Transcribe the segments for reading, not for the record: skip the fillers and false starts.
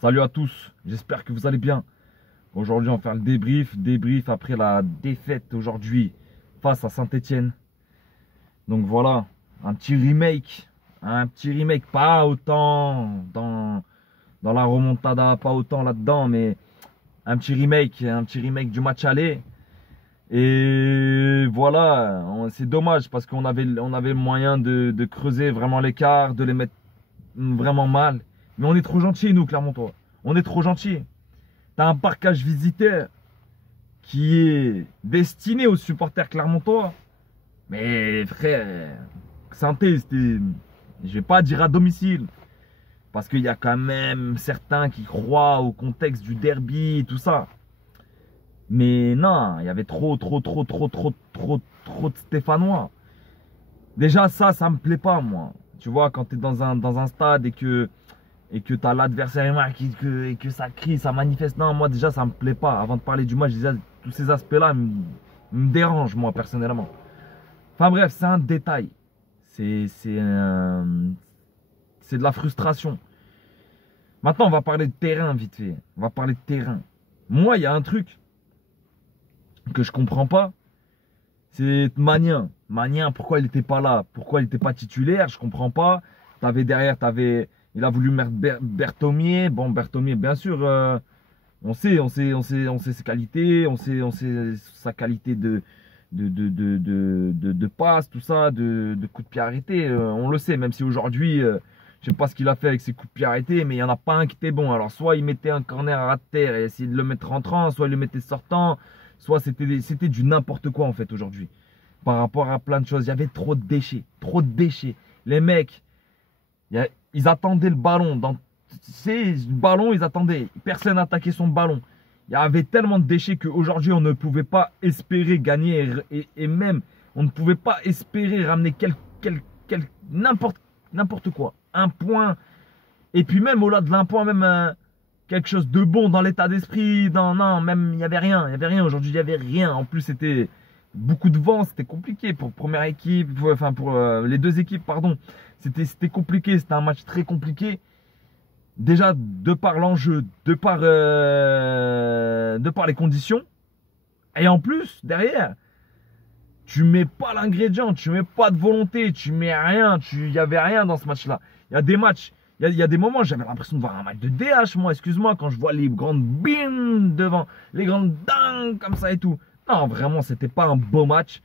Salut à tous, j'espère que vous allez bien. Aujourd'hui, on va faire le débrief après la défaite aujourd'hui face à Saint-Étienne. Donc voilà, un petit remake, pas autant dans la remontada, pas autant là-dedans, mais un petit remake du match aller. Et voilà, c'est dommage parce on avait le moyen de creuser vraiment l'écart, de les mettre vraiment mal. Mais on est trop gentils, nous, Clermontois. On est trop gentils. T'as un parcage visiteur qui est destiné aux supporters clermontois. Mais frère, santé, je vais pas dire à domicile. Parce qu'il y a quand même certains qui croient au contexte du derby et tout ça. Mais non, il y avait trop de Stéphanois. Déjà, ça me plaît pas, moi. Tu vois, quand tu es dans un stade et que tu as l'adversaire et que ça crie, ça manifeste. Non, moi, déjà, ça me plaît pas. Avant de parler du match, déjà, tous ces aspects-là me dérangent, moi, personnellement. Enfin bref, c'est un détail. C'est de la frustration. Maintenant, on va parler de terrain, vite fait. On va parler de terrain. Moi, il y a un truc que je comprends pas. C'est Magnien. Magnien, pourquoi il n'était pas là? Pourquoi il n'était pas titulaire? Je comprends pas. Il a voulu mettre Berthomier. Bon, Berthomier, bien sûr, on sait ses qualités, on sait sa qualité de passe, tout ça, de coup de pied arrêté. On le sait, même si aujourd'hui, je sais pas ce qu'il a fait avec ses coups de pied arrêtés, mais il n'y en a pas un qui était bon. Alors, soit il mettait un corner à ras de terre et essayait de le mettre rentrant, soit il le mettait sortant, soit c'était du n'importe quoi en fait aujourd'hui. Par rapport à plein de choses, il y avait trop de déchets, trop de déchets. Les mecs, ils attendaient le ballon. Le ballon, ils attendaient. Personne n'attaquait son ballon. Il y avait tellement de déchets qu'aujourd'hui, on ne pouvait pas espérer gagner. Et même, on ne pouvait pas espérer ramener n'importe quoi. Un point. Et puis même au-delà de l'un point, même quelque chose de bon dans l'état d'esprit. Non, même, il n'y avait rien. Il n'y avait rien. Aujourd'hui, il n'y avait rien. En plus, c'était beaucoup de vent. C'était compliqué pour première équipe. Enfin, pour les deux équipes, pardon. C'était compliqué. C'était un match très compliqué. Déjà, de par l'enjeu, de par les conditions. Et en plus, derrière, tu mets pas l'ingrédient, tu mets pas de volonté, tu mets rien. Il n'y avait rien dans ce match-là. Il y a des matchs, il y a des moments, j'avais l'impression de voir un match de DH, moi, excuse-moi, quand je vois les grandes bim devant, les grandes dingues comme ça et tout. Non, vraiment, c'était pas un beau match.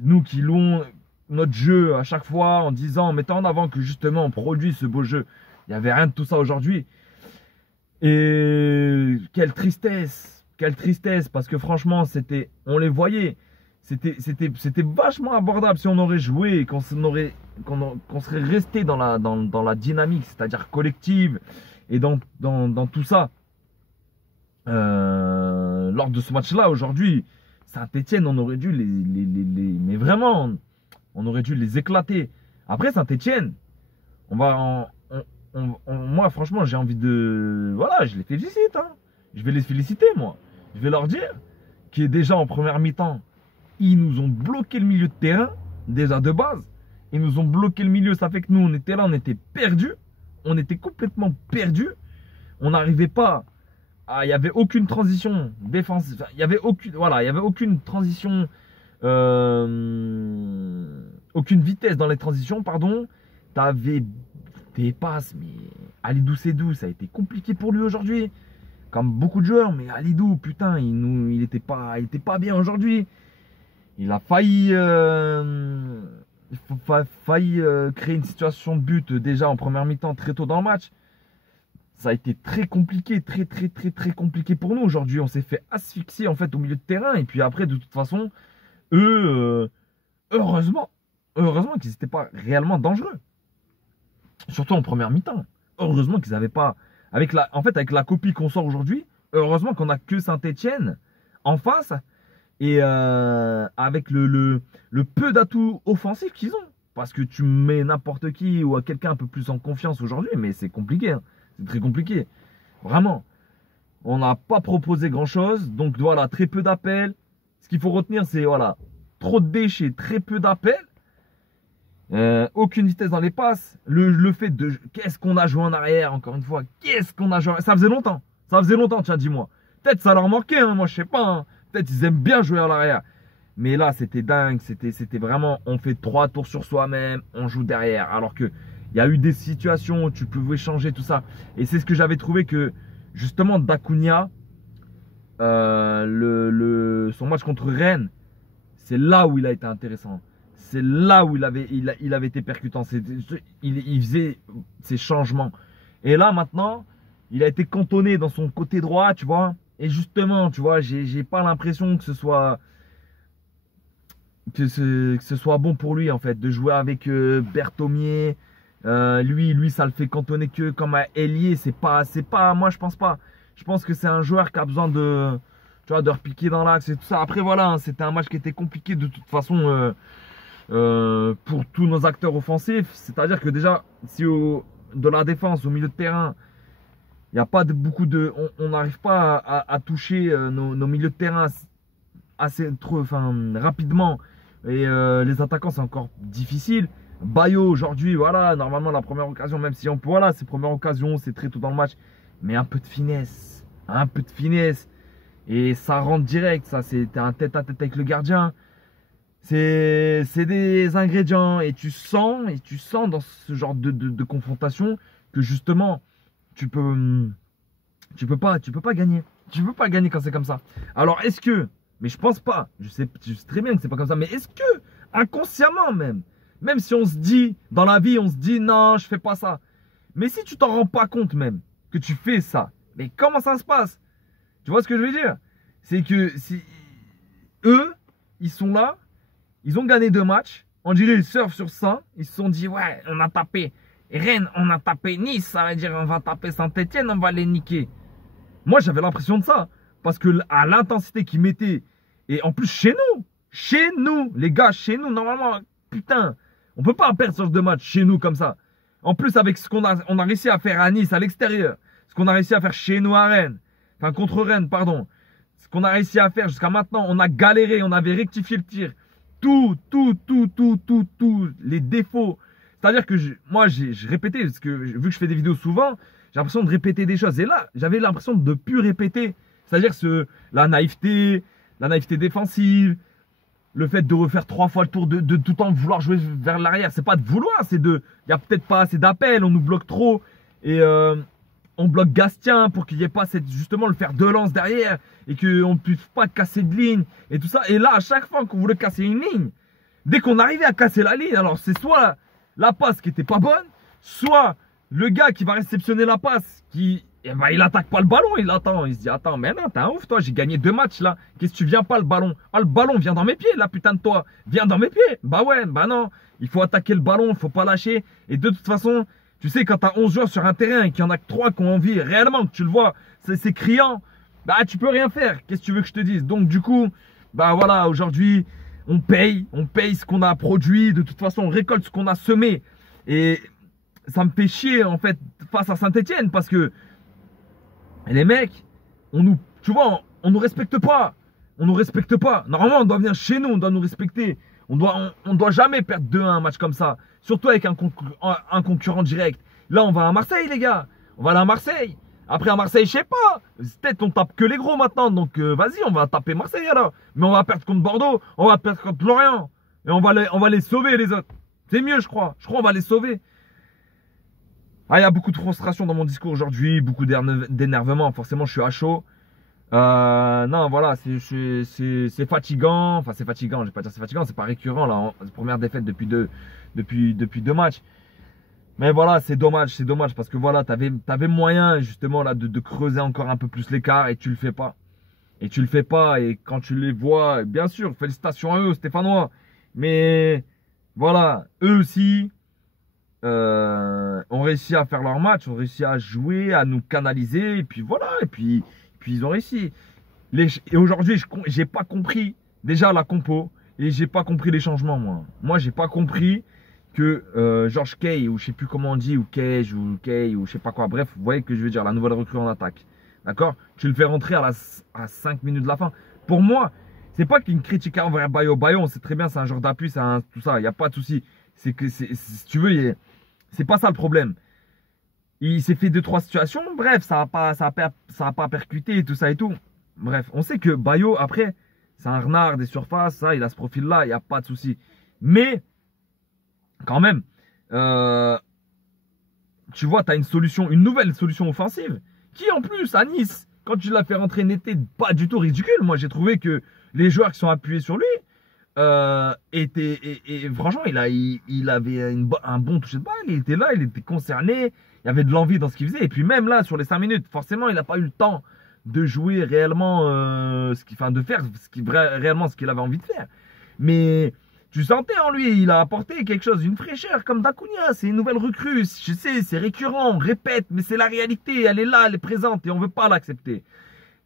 Nous qui louons notre jeu à chaque fois en disant, en mettant en avant que justement on produit ce beau jeu. Il n'y avait rien de tout ça aujourd'hui. Et quelle tristesse, parce que franchement, on les voyait. C'était vachement abordable si on aurait joué et qu'on serait resté dans la dynamique, c'est-à-dire collective et dans tout ça. Lors de ce match-là, aujourd'hui, Saint-Étienne, on aurait dû mais vraiment, on aurait dû les éclater. Après, Saint-Étienne, moi, franchement, j'ai envie de... Voilà, je les félicite. Hein. Je vais les féliciter, moi. Je vais leur dire que déjà en première mi-temps, ils nous ont bloqué le milieu de terrain, déjà de base. Ils nous ont bloqué le milieu. Ça fait que nous, on était là, on était perdus. On était complètement perdus. On n'arrivait pas il n'y avait aucune transition défensive. Il n'y avait aucune transition... aucune vitesse dans les transitions, pardon. T'avais des passes, mais Alidou Sedou, ça a été compliqué pour lui aujourd'hui. Comme beaucoup de joueurs, mais Alidou, putain, il était pas bien aujourd'hui. Il a failli créer une situation de but déjà en première mi-temps très tôt dans le match. Ça a été très compliqué, très compliqué pour nous aujourd'hui. On s'est fait asphyxier en fait au milieu de terrain. Et puis après, de toute façon, eux, heureusement qu'ils n'étaient pas réellement dangereux. Surtout en première mi-temps. Heureusement qu'ils n'avaient pas... avec la copie qu'on sort aujourd'hui, heureusement qu'on n'a que Saint-Étienne en face. Et avec le peu d'atouts offensifs qu'ils ont. Parce que tu mets n'importe qui ou à quelqu'un un peu plus en confiance aujourd'hui, mais c'est compliqué. Hein. C'est très compliqué. Vraiment. On n'a pas proposé grand-chose. Donc voilà, très peu d'appels. Ce qu'il faut retenir, c'est voilà, trop de déchets, très peu d'appels. Aucune vitesse dans les passes. Le fait de... Qu'est-ce qu'on a joué en arrière, encore une fois. Qu'est-ce qu'on a joué... Ça faisait longtemps. Ça faisait longtemps, tiens, dis-moi. Peut-être ça leur manquait, hein, moi je sais pas. Hein. Peut-être ils aiment bien jouer à l'arrière. Mais là, c'était dingue. C'était vraiment... On fait 3 tours sur soi-même. On joue derrière. Alors que il y a eu des situations où tu pouvais changer tout ça. Et c'est ce que j'avais trouvé que... Justement, Dacunia, son match contre Rennes, c'est là où il a été intéressant. C'est là où il avait été percutant. Il faisait ses changements. Et là, maintenant, il a été cantonné dans son côté droit, tu vois. Et justement, tu vois, j'ai pas l'impression que ce soit bon pour lui, en fait, de jouer avec Berthomier. Lui, ça le fait cantonner que comme un ailier. C'est pas, moi, je pense pas. Je pense que c'est un joueur qui a besoin de, tu vois, de repiquer dans l'axe et tout ça. Après, voilà, hein, c'était un match qui était compliqué de toute façon pour tous nos acteurs offensifs. C'est-à-dire que déjà, si de la défense au milieu de terrain, il n'y a pas beaucoup de, on n'arrive pas à toucher nos milieux de terrain assez rapidement. Et les attaquants, c'est encore difficile. Bayo aujourd'hui, voilà, normalement la première occasion, même si voilà, c'est première occasion, c'est très tôt dans le match, mais un peu de finesse, et ça rentre direct, ça, c'était un tête-à-tête avec le gardien, c'est des ingrédients, et tu sens dans ce genre de confrontation que justement, tu peux pas gagner, quand c'est comme ça. Alors est-ce que, mais je pense pas, je sais très bien que c'est pas comme ça, mais est-ce que inconsciemment même si on se dit, dans la vie, on se dit, non, je fais pas ça. Mais si tu t'en rends pas compte même, que tu fais ça, mais comment ça se passe? Tu vois ce que je veux dire? C'est que eux, ils sont là, ils ont gagné 2 matchs, on dirait ils surfent sur ça, ils se sont dit, ouais, on a tapé Rennes, on a tapé Nice, ça veut dire on va taper Saint-Etienne, on va les niquer. Moi, j'avais l'impression de ça, parce que à l'intensité qu'ils mettaient, et en plus chez nous, les gars, chez nous, normalement, putain, on peut pas perdre ce genre de match chez nous comme ça. En plus, avec ce qu'on a réussi à faire à Nice, à l'extérieur, ce qu'on a réussi à faire chez nous à Rennes, enfin contre Rennes, pardon, ce qu'on a réussi à faire jusqu'à maintenant, on a galéré, on avait rectifié le tir. Tout, les défauts. C'est-à-dire que moi, je répétais, parce que vu que je fais des vidéos souvent, j'ai l'impression de répéter des choses. Et là, j'avais l'impression de ne plus répéter. C'est-à-dire la naïveté défensive, le fait de refaire 3 fois le tour, de tout le temps vouloir jouer vers l'arrière. C'est pas de vouloir, c'est il n'y a peut-être pas assez d'appels, on nous bloque trop. Et on bloque Gastien pour qu'il n'y ait pas justement le fer de lance derrière. Et qu'on ne puisse pas casser de ligne et tout ça. Et là, à chaque fois qu'on voulait casser une ligne, dès qu'on arrivait à casser la ligne, alors c'est soit la passe qui était pas bonne, soit le gars qui va réceptionner la passe, il attaque pas le ballon, il attend, il se dit attends, mais non, t'es un ouf toi, j'ai gagné 2 matchs là, qu'est-ce que tu viens pas le ballon? Ah, le ballon vient dans mes pieds là, putain de toi, viens dans mes pieds. Bah ouais, bah non, il faut attaquer le ballon, il faut pas lâcher. Et de toute façon, tu sais, quand t'as 11 joueurs sur un terrain et qu'il y en a que 3 qui ont envie, réellement, que tu le vois, c'est criant, bah tu peux rien faire, qu'est-ce que tu veux que je te dise? Donc du coup, bah voilà, aujourd'hui, on paye ce qu'on a produit, de toute façon, on récolte ce qu'on a semé. Et ça me fait chier en fait face à Saint-Etienne parce que les mecs, tu vois, on nous respecte pas. On nous respecte pas. Normalement, on doit venir chez nous, on doit nous respecter. On doit jamais perdre 2-1 un match comme ça. Surtout avec un concurrent direct. Là, on va à Marseille, les gars. On va aller à Marseille. Après, à Marseille, je sais pas. Peut-être on tape que les gros maintenant. Donc, vas-y, on va taper Marseille alors. Mais on va perdre contre Bordeaux. On va perdre contre Lorient. Et on va les sauver, les autres. C'est mieux, je crois. Je crois qu'on va les sauver. Ah, il y a beaucoup de frustration dans mon discours aujourd'hui, beaucoup d'énervement. Forcément, je suis à chaud. Non, voilà, c'est fatigant. Enfin, c'est fatigant. Je vais pas dire c'est fatigant, c'est pas récurrent là. Première défaite depuis deux matchs. Mais voilà, c'est dommage parce que voilà, t'avais moyen justement là de creuser encore un peu plus l'écart et tu le fais pas. Et quand tu les vois, bien sûr, félicitations à eux, Stéphanois. Mais voilà, eux aussi. Ont réussi à faire leur match, ont réussi à jouer, à nous canaliser, et puis voilà, et puis ils ont réussi. Et aujourd'hui, j'ai pas compris déjà la compo, et j'ai pas compris les changements, moi. Moi, j'ai pas compris que George Kay, ou je sais plus comment on dit, ou Cage, ou Kay, ou je sais pas quoi, bref, vous voyez que je veux dire, la nouvelle recrue en attaque. D'accord? Tu le fais rentrer à 5 minutes de la fin. Pour moi, c'est pas qu'une critique envers Bayo. Bayo, on sait très bien, c'est un genre d'appui, tout ça, il n'y a pas de souci. c'est que, si tu veux, c'est pas ça le problème. Il s'est fait 2-3 situations. Bref, ça a pas percuté et tout ça et tout. Bref, on sait que Bayo, après, c'est un renard des surfaces. Ça, il a ce profil-là, il n'y a pas de souci. Mais, quand même, tu vois, tu as une nouvelle solution offensive. Qui, en plus, à Nice, quand tu l'as fait rentrer, n'était pas du tout ridicule. Moi, j'ai trouvé que les joueurs qui sont appuyés sur lui, et franchement, il avait un bon toucher de balle. Il était là, il était concerné. Il y avait de l'envie dans ce qu'il faisait. Et puis même là, sur les 5 minutes, forcément, il n'a pas eu le temps de jouer réellement, de faire réellement ce qu'il avait envie de faire. Mais tu sentais en lui, il a apporté quelque chose, une fraîcheur comme Dacunia. C'est une nouvelle recrue. Je sais, c'est récurrent, on répète, mais c'est la réalité. Elle est là, elle est présente et on ne veut pas l'accepter.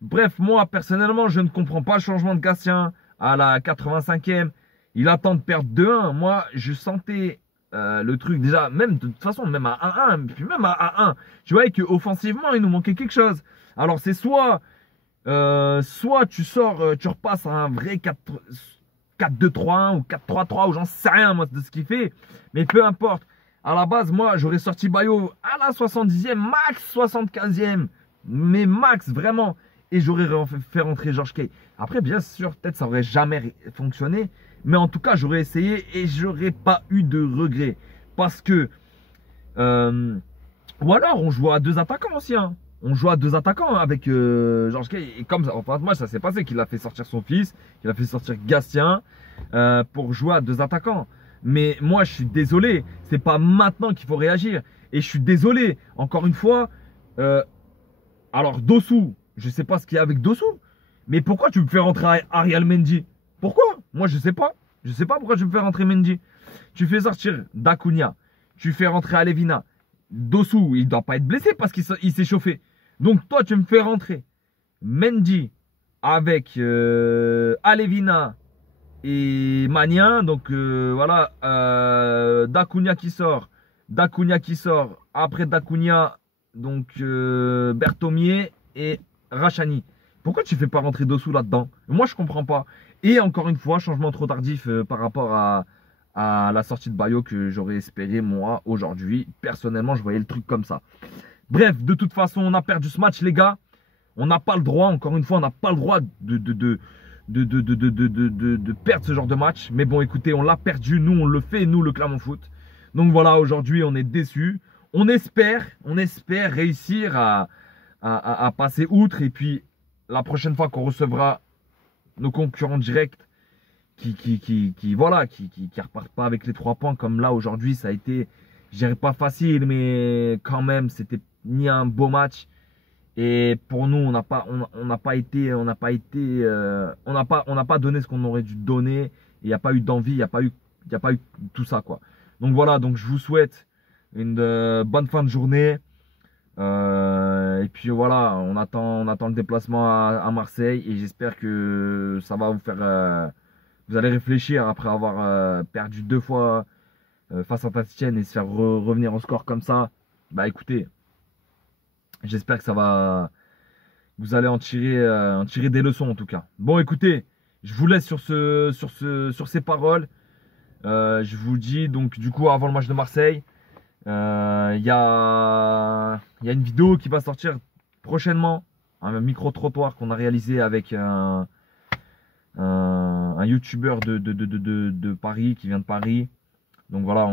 Bref, moi, personnellement, je ne comprends pas le changement de Gatien à la 85e. Il attend de perdre 2-1. Moi, je sentais le truc déjà, même de toute façon, même à 1-1, puis même à 1, tu voyais qu'offensivement, il nous manquait quelque chose. Alors, c'est soit tu sors, tu repasses à un vrai 4-2-3-1 ou 4-3-3 ou j'en sais rien, moi, de ce qu'il fait. Mais peu importe. À la base, moi, j'aurais sorti Bayo à la 70e, max 75e. Mais max, vraiment. Et j'aurais fait rentrer Georges Kay. Après, bien sûr, peut-être ça aurait jamais fonctionné. Mais en tout cas, j'aurais essayé et j'aurais pas eu de regrets. Parce que, ou alors, on joue à 2 attaquants aussi. Hein. On joue à 2 attaquants avec Georges Kay. Et comme ça, en fin de match, ça s'est passé qu'il a fait sortir son fils, qu'il a fait sortir Gatien pour jouer à 2 attaquants. Mais moi, je suis désolé. C'est pas maintenant qu'il faut réagir. Et je suis désolé. Encore une fois, alors Dossou, je sais pas ce qu'il y a avec Dossou. Mais pourquoi tu me fais rentrer Ariel Mendy? Pourquoi? Moi, je sais pas. Je sais pas pourquoi tu me fais rentrer Mendy. Tu fais sortir Dacunia. Tu fais rentrer Alevina. Dossou, il doit pas être blessé parce qu'il s'est chauffé. Donc, toi, tu me fais rentrer Mendy avec Alevina et Magnin. Donc, voilà. Dacunia qui sort. Après Dacunia, donc Berthomier et Rachani. Pourquoi tu fais pas rentrer Dossou là-dedans? Moi, je comprends pas. Et encore une fois, changement trop tardif par rapport à la sortie de Bayo que j'aurais espéré, moi, aujourd'hui. Personnellement, je voyais le truc comme ça. Bref, de toute façon, on a perdu ce match, les gars. On n'a pas le droit, encore une fois, on n'a pas le droit de perdre ce genre de match. Mais bon, écoutez, on l'a perdu. Nous, on le fait, nous, le Clermont Foot. Donc voilà, aujourd'hui, on est déçus. On espère réussir à passer outre. Et puis, la prochaine fois qu'on recevra nos concurrents directs qui repartent pas avec les 3 points comme là aujourd'hui, ça a été, je dirais pas facile, mais quand même, c'était ni un beau match. Et pour nous, on n'a pas donné ce qu'on aurait dû donner. Il n'y a pas eu d'envie, il n'y a pas eu tout ça, quoi. Donc voilà, donc je vous souhaite une bonne fin de journée. Et puis voilà, on attend le déplacement à Marseille et j'espère que ça va vous faire. Vous allez réfléchir après avoir perdu 2 fois face à Saint-Etienne et se faire revenir au score comme ça. Bah écoutez, j'espère que ça va. Vous allez en tirer des leçons en tout cas. Bon écoutez, je vous laisse sur ces paroles. Je vous dis donc du coup avant le match de Marseille. Il y a une vidéo qui va sortir prochainement, un micro-trottoir qu'on a réalisé avec un youtubeur de Paris, qui vient de Paris. Donc voilà,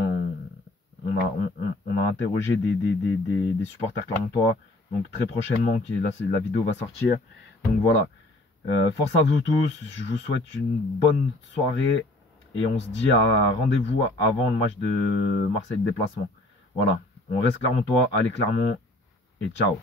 on a interrogé des supporters clermontois. Donc très prochainement, la vidéo va sortir. Donc voilà, force à vous tous, je vous souhaite une bonne soirée. Et on se dit à rendez-vous avant le match de Marseille de déplacement. Voilà, on reste clermontois, allez Clermont et ciao.